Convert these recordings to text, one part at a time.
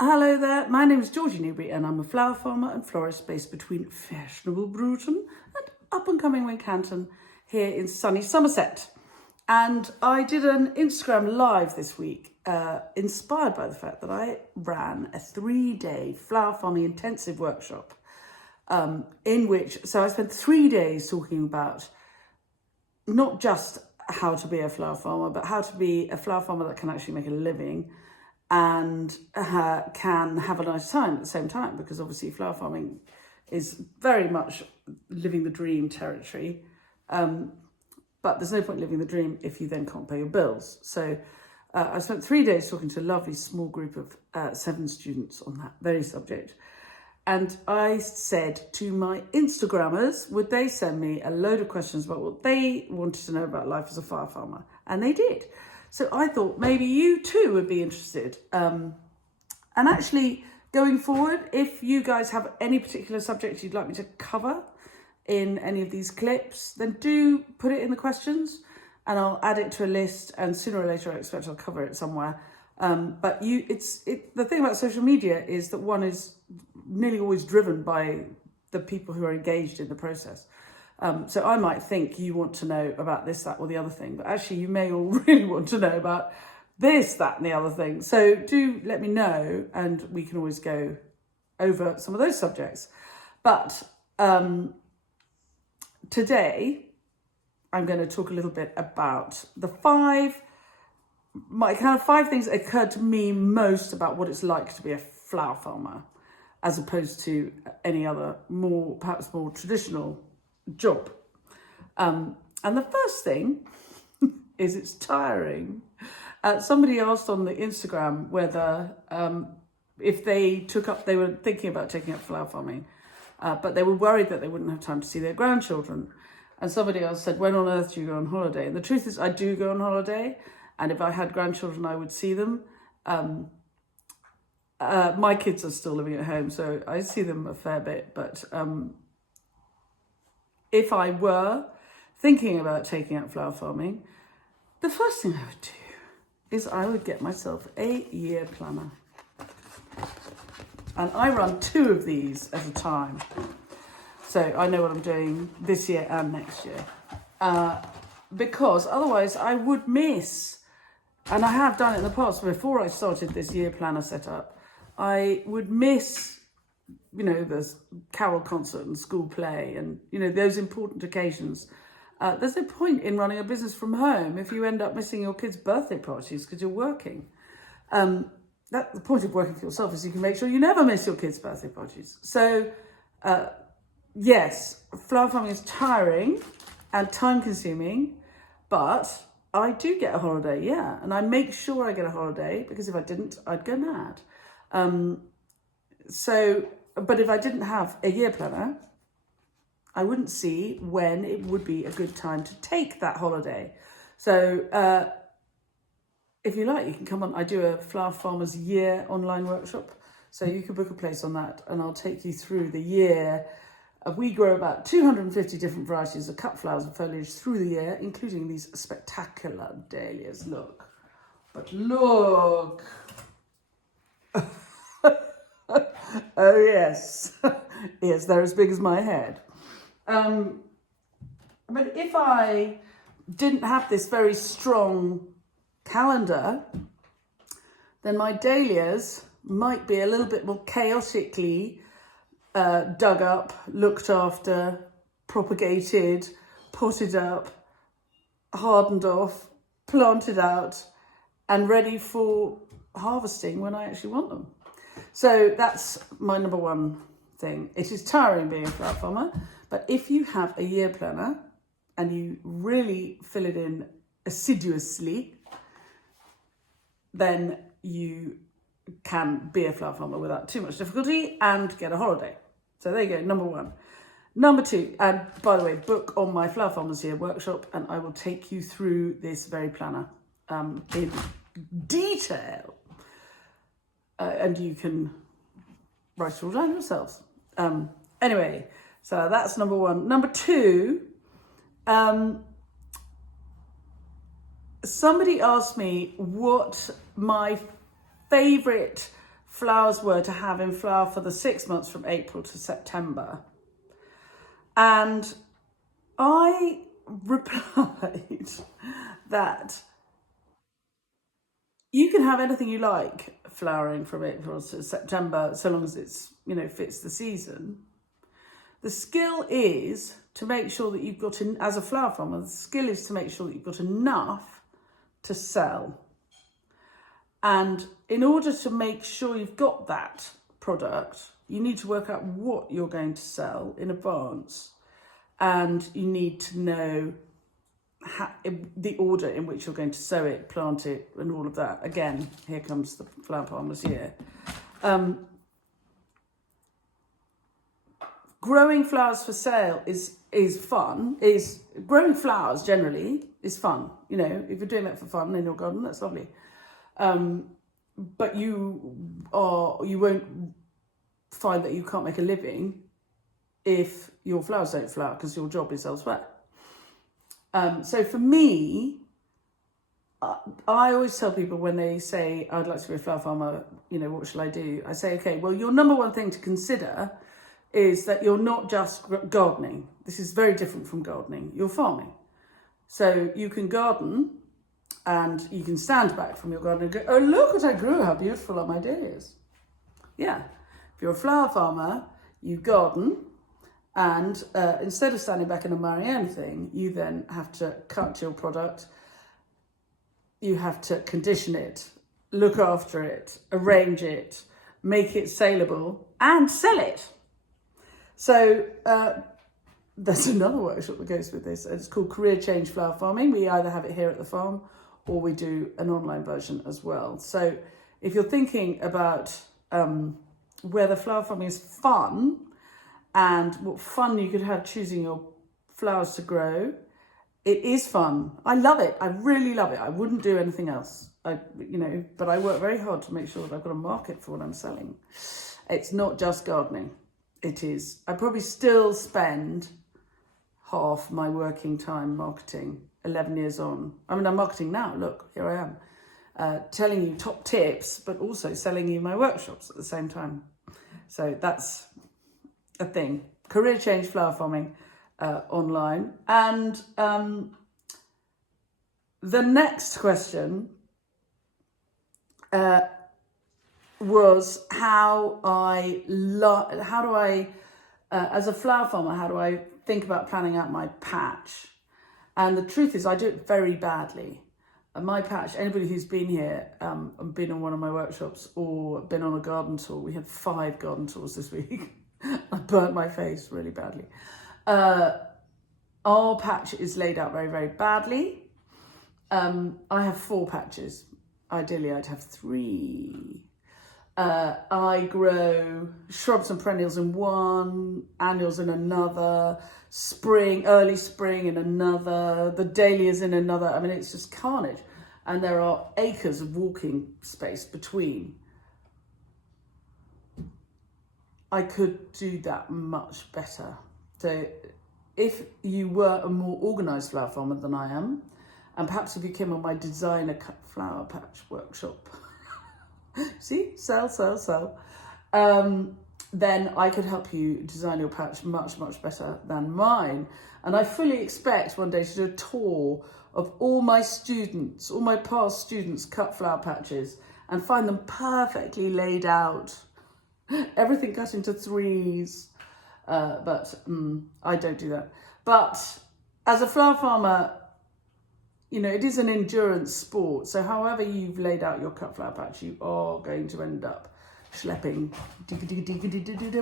Hello there, my name is Georgie Newbury and I'm a flower farmer and florist based between fashionable Bruton and up-and-coming Wincanton here in sunny Somerset. And I did an Instagram live this week, inspired by the fact that I ran a 3-day flower farming intensive workshop so I spent 3 days talking about not just how to be a flower farmer, but how to be a flower farmer that can actually make a living and can have a nice time at the same time, because obviously flower farming is very much living the dream territory. But there's no point living the dream if you then can't pay your bills. So I spent 3 days talking to a lovely small group of 7 students on that very subject. And I said to my Instagrammers, would they send me a load of questions about what they wanted to know about life as a flower farmer? And they did. So I thought maybe you too would be interested. And actually, going forward, if you guys have any particular subject you'd like me to cover in any of these clips, then do put it in the questions and I'll add it to a list, and sooner or later I expect I'll cover it somewhere. But the thing about social media is that one is nearly always driven by the people who are engaged in the process. So I might think you want to know about this, that, or the other thing, but actually you may all really want to know about this, that, and the other thing. So do let me know, and we can always go over some of those subjects. But today I'm going to talk a little bit about my kind of 5 things that occurred to me most about what it's like to be a flower farmer, as opposed to any other perhaps more traditional job. And the first thing is it's tiring. Somebody asked on the Instagram whether if they were thinking about taking up flower farming, but they were worried that they wouldn't have time to see their grandchildren. And somebody else said, when on earth do you go on holiday? And the truth is I do go on holiday, and if I had grandchildren I would see them. My kids are still living at home, so I see them a fair bit, but if I were thinking about taking up flower farming, the first thing I would do is I would get myself a year planner. And I run 2 of these at a time. So I know what I'm doing this year and next year. Because otherwise I would miss, and I have done it in the past before I started this year planner setup, I would miss the carol concert and school play and, those important occasions. There's no point in running a business from home if you end up missing your kids' birthday parties because you're working. The point of working for yourself is you can make sure you never miss your kids' birthday parties. So, yes, flower farming is tiring and time-consuming, but I do get a holiday, yeah. And I make sure I get a holiday, because if I didn't, I'd go mad. But if I didn't have a year planner, I wouldn't see when it would be a good time to take that holiday. So if you like, you can come on. I do a Flower Farmers Year online workshop. So you can book a place on that and I'll take you through the year. We grow about 250 different varieties of cut flowers and foliage through the year, including these spectacular dahlias. Look. Oh yes, yes, they're as big as my head. But if I didn't have this very strong calendar, then my dahlias might be a little bit more chaotically dug up, looked after, propagated, potted up, hardened off, planted out, and ready for harvesting when I actually want them. So that's my number 1 thing. It is tiring being a flower farmer, but if you have a year planner and you really fill it in assiduously, then you can be a flower farmer without too much difficulty and get a holiday. So there you go, number 1. Number 2, and by the way, book on my Flower Farmers Year workshop and I will take you through this very planner in detail. And you can write it all down yourselves. Anyway, so that's number 1. Number 2, somebody asked me what my favourite flowers were to have in flower for the 6 months from April to September. And I replied that you can have anything you like flowering from April to September, so long as it's, fits the season. The skill is to make sure that you've got, as a flower farmer, the skill is to make sure that you've got enough to sell. And in order to make sure you've got that product, you need to work out what you're going to sell in advance. And you need to know the order in which you're going to sow it, plant it, and all of that. Again, here comes the flower farmer's year. Growing flowers for sale is fun. Growing flowers generally is fun. If you're doing that for fun in your garden, that's lovely. But you won't find that you can't make a living if your flowers don't flower because your job is elsewhere. So for me, I always tell people when they say, I'd like to be a flower farmer, what shall I do? I say, okay, well, your number one thing to consider is that you're not just gardening. This is very different from gardening. You're farming. So you can garden and you can stand back from your garden and go, oh, look what I grew. How beautiful are my dahlias. Yeah. If you're a flower farmer, you garden. And instead of standing back and admiring anything, you then have to cut your product. You have to condition it, look after it, arrange it, make it saleable, and sell it. So there's another workshop that goes with this. It's called Career Change Flower Farming. We either have it here at the farm or we do an online version as well. So if you're thinking about whether flower farming is fun and what fun you could have choosing your flowers to grow, it is fun. I love it. I really love it. I wouldn't do anything else. But I work very hard to make sure that I've got a market for what I'm selling. It's not just gardening. It is. I probably still spend half my working time marketing 11 years on. I'm marketing now. Look, here I am, telling you top tips, but also selling you my workshops at the same time. So that's a thing. Career Change Flower Farming online. And the next question was how do I, as a flower farmer, how do I think about planning out my patch? And the truth is I do it very badly. My patch, anybody who's been here and been on one of my workshops or been on a garden tour, we had 5 garden tours this week. I burnt my face really badly. Our patch is laid out very, very badly. I have 4 patches. Ideally, I'd have 3. I grow shrubs and perennials in one, annuals in another, early spring in another, the dahlias in another. It's just carnage. And there are acres of walking space between. I could do that much better. So if you were a more organised flower farmer than I am, and perhaps if you came on my designer cut flower patch workshop, see, sell, then I could help you design your patch much, much better than mine. And I fully expect one day to do a tour of all my students, all my past students' cut flower patches and find them perfectly laid out. Everything cut into 3s, but I don't do that. But as a flower farmer, it is an endurance sport. So however you've laid out your cut flower patch, you are going to end up schlepping,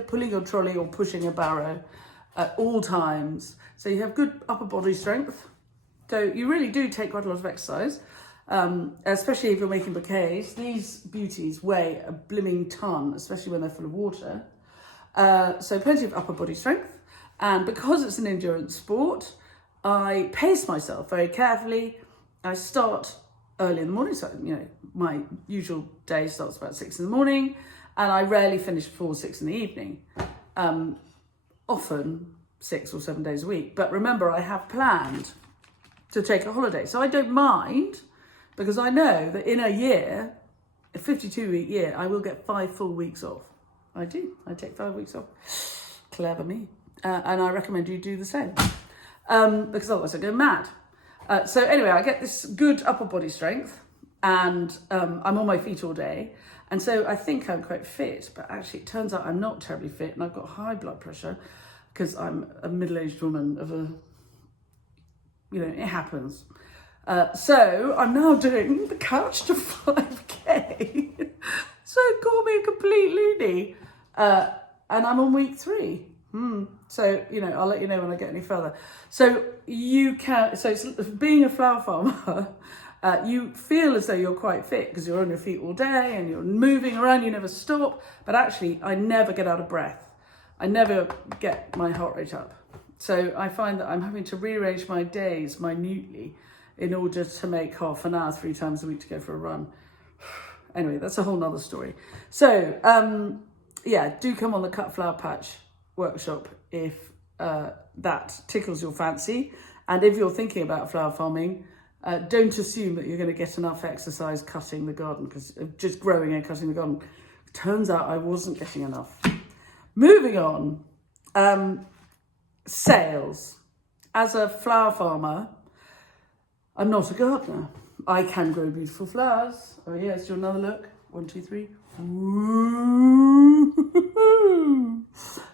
pulling your trolley or pushing a barrow at all times. So you have good upper body strength. So you really do take quite a lot of exercise, especially if you're making bouquets. These beauties weigh a blimming ton, especially when they're full of water. So plenty of upper body strength. And because it's an endurance sport, I pace myself very carefully. I start early in the morning. So, my usual day starts about 6 in the morning and I rarely finish before 6 in the evening. Often 6 or 7 days a week. But remember, I have planned to take a holiday. So I don't mind because I know that in a year, a 52-week year, I will get 5 full weeks off. I do. I take 5 weeks off. Clever me. And I recommend you do the same. Because otherwise I go mad. So anyway, I get this good upper body strength, and I'm on my feet all day. And so I think I'm quite fit, but actually it turns out I'm not terribly fit, and I've got high blood pressure because I'm a middle-aged woman of a, it happens. So I'm now doing the couch to 5K. So call me a complete loony. And I'm on week 3. So, I'll let you know when I get any further. So being a flower farmer, you feel as though you're quite fit because you're on your feet all day and you're moving around, you never stop. But actually, I never get out of breath. I never get my heart rate up. So I find that I'm having to rearrange my days minutely in order to make half an hour 3 times a week to go for a run. Anyway, that's a whole nother story. So, do come on the Cut Flower Patch workshop if that tickles your fancy. And if you're thinking about flower farming, don't assume that you're going to get enough exercise cutting the garden, because just growing and cutting the garden. Turns out I wasn't getting enough. Moving on, sales. As a flower farmer, I'm not a gardener. I can grow beautiful flowers. Oh yes, do another look. 1, 2, 3.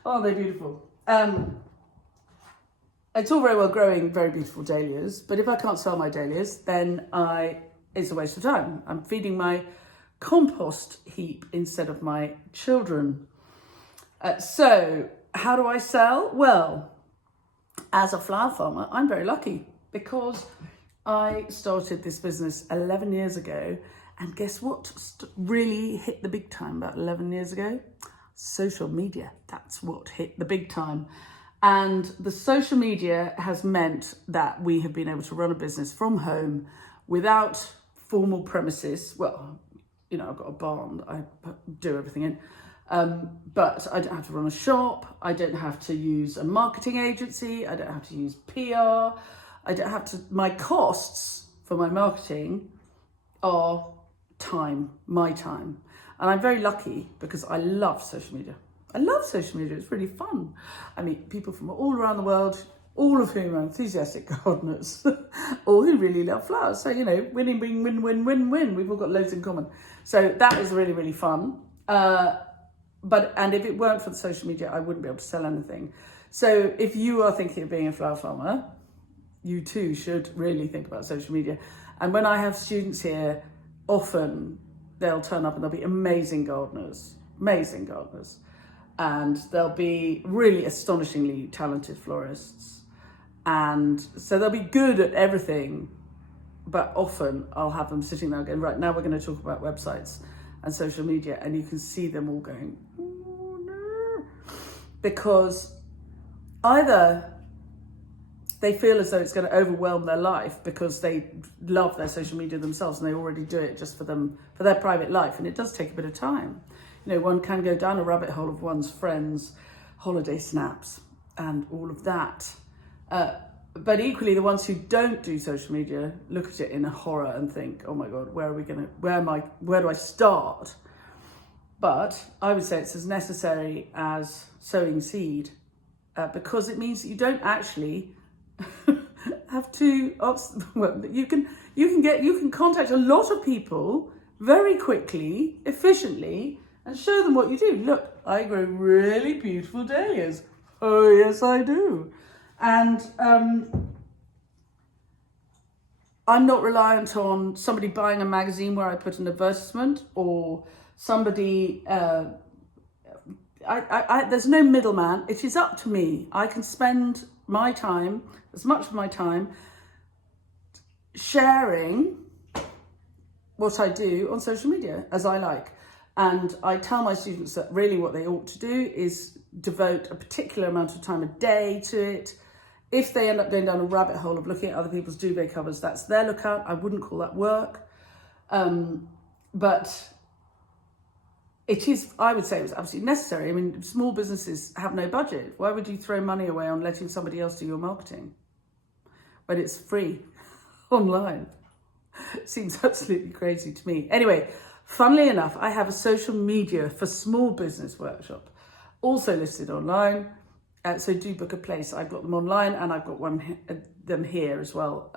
Oh, they're beautiful. It's all very well growing very beautiful dahlias, but if I can't sell my dahlias, then it's a waste of time. I'm feeding my compost heap instead of my children. So how do I sell? Well, as a flower farmer, I'm very lucky because I started this business 11 years ago, and guess what really hit the big time about 11 years ago? Social media. That's what hit the big time. And the social media has meant that we have been able to run a business from home without formal premises. Well, I've got a barn I do everything in. But I don't have to run a shop. I don't have to use a marketing agency. I don't have to use PR. I don't have to, my costs for my marketing are my time. And I'm very lucky because I love social media. I love social media, it's really fun. I meet people from all around the world, all of whom are enthusiastic gardeners, all who really love flowers. So, winning, win, win, win, win, win. We've all got loads in common. So that is really, really fun. And if it weren't for the social media, I wouldn't be able to sell anything. So if you are thinking of being a flower farmer, you too should really think about social media. And when I have students here, often they'll turn up and they'll be amazing gardeners. And they'll be really astonishingly talented florists. And so they'll be good at everything, but often I'll have them sitting there going, right, now we're going to talk about websites and social media, and you can see them all going, oh no, because either they feel as though it's going to overwhelm their life because they love their social media themselves and they already do it just for their private life, and it does take a bit of time. One can go down a rabbit hole of one's friends' holiday snaps and all of that. But equally, the ones who don't do social media look at it in horror and think, oh my God, where do I start? But I would say it's as necessary as sowing seed, because it means that you don't actually have to, well, you can contact a lot of people very quickly, efficiently, and show them what you do. Look, I grow really beautiful dahlias. Oh yes, I do. And I'm not reliant on somebody buying a magazine where I put an advertisement, or somebody, there's no middleman. It is up to me. I can spend my time, as much of my time, sharing what I do on social media as I like. And I tell my students that really what they ought to do is devote a particular amount of time a day to it. If they end up going down a rabbit hole of looking at other people's duvet covers, that's their lookout. I wouldn't call that work. But it is, I would say it was absolutely necessary. I mean, small businesses have no budget. Why would you throw money away on letting somebody else do your marketing when it's free online? Seems absolutely crazy to me. Anyway, Funnily enough, I have a social media for small business workshop, also listed online. So do book a place. I've got them online and I've got them here as well,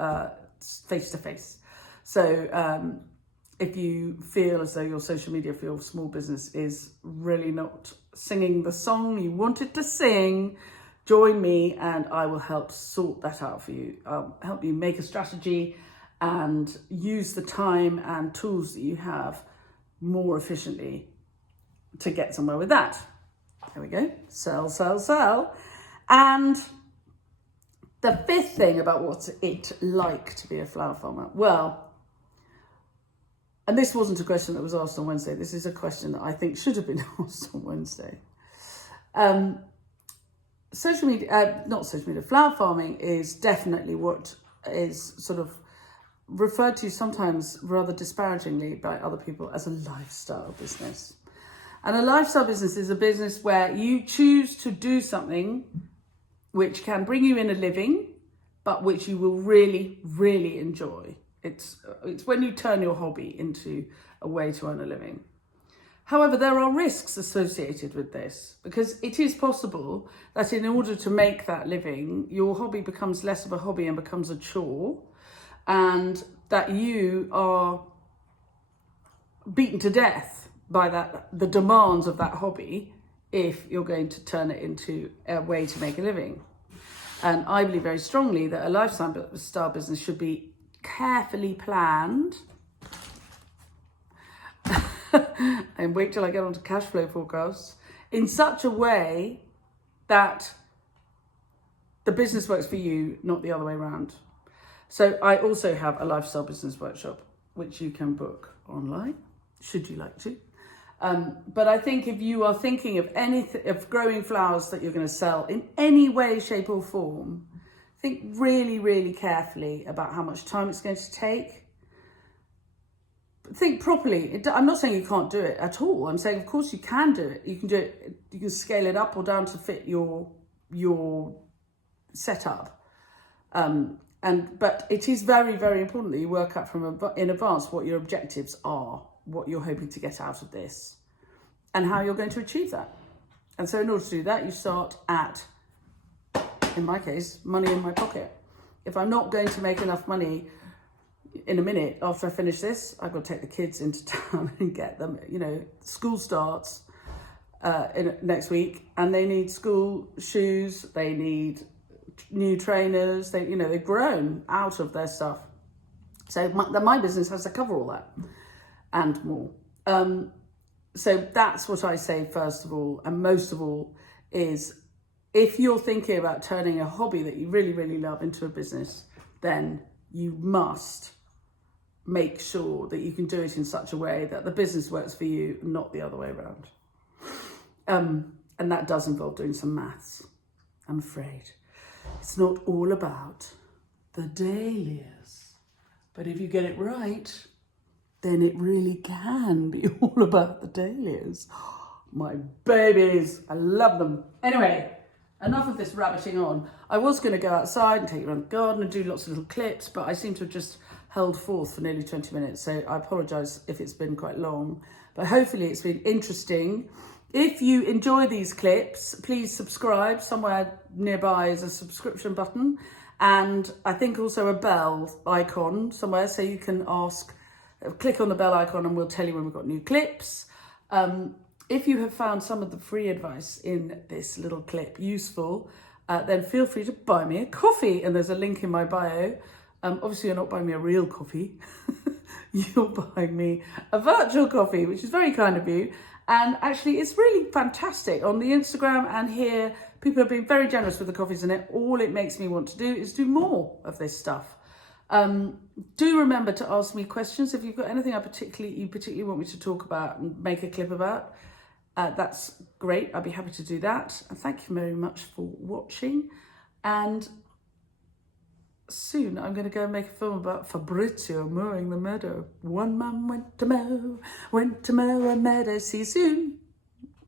face to face. So if you feel as though your social media for your small business is really not singing the song you wanted to sing, join me and I will help sort that out for you. Help you make a strategy and use the time and tools that you have more efficiently to get somewhere with that. There we go. Sell, sell, sell. And the fifth thing about what's it like to be a flower farmer. Well, and this wasn't a question that was asked on Wednesday. This is a question that I think should have been asked on Wednesday. Flower farming is definitely what is sort of referred to sometimes rather disparagingly by other people as a lifestyle business. And a lifestyle business is a business where you choose to do something which can bring you in a living, but which you will really, really enjoy. It's when you turn your hobby into a way to earn a living. However, there are risks associated with this because it is possible that in order to make that living, your hobby becomes less of a hobby and becomes a chore, and that you are beaten to death by the demands of that hobby if you're going to turn it into a way to make a living. And I believe very strongly that a lifestyle business should be carefully planned. And wait till I get onto cash flow forecasts in such a way that the business works for you, not the other way around. So I also have a lifestyle business workshop, which you can book online, should you like to. But I think if you are thinking of growing flowers that you're going to sell in any way, shape or form, think really, really carefully about how much time it's going to take. Think properly. I'm not saying you can't do it at all. I'm saying, of course, you can do it. You can do it. You can scale it up or down to fit your setup. But it is very, very important that you work out in advance what your objectives are, what you're hoping to get out of this, and how you're going to achieve that. And so in order to do that, you start at, in my case, money in my pocket. If I'm not going to make enough money in a minute after I finish this, I've got to take the kids into town and get them, school starts next week and they need school shoes, they need new trainers, they've grown out of their stuff. So my business has to cover all that and more. So that's what I say first of all, and most of all is if you're thinking about turning a hobby that you really, really love into a business, then you must make sure that you can do it in such a way that the business works for you, not the other way around. And that does involve doing some maths, I'm afraid. It's not all about the dahlias, but if you get it right, then it really can be all about the dahlias. My babies, I love them. Anyway, enough of this rabbiting on. I was going to go outside and take you around the garden and do lots of little clips, but I seem to have just held forth for nearly 20 minutes, so I apologise if it's been quite long, but hopefully it's been interesting. If you enjoy these clips, please subscribe. Somewhere nearby is a subscription button, and I think also a bell icon somewhere, so you can click on the bell icon and we'll tell you when we've got new clips. If you have found some of the free advice in this little clip useful, then feel free to buy me a coffee, and there's a link in my bio. Obviously, you're not buying me a real coffee. You're buying me a virtual coffee, which is very kind of you. And actually, it's really fantastic. On the Instagram and here, people have been very generous with the coffees, and all it makes me want to do is do more of this stuff. Do remember to ask me questions if you've got anything you particularly want me to talk about and make a clip about. That's great. I'd be happy to do that. And thank you very much for watching. And soon I'm going to go and make a film about Fabrizio mowing the meadow. One man went to mow a meadow. See you soon.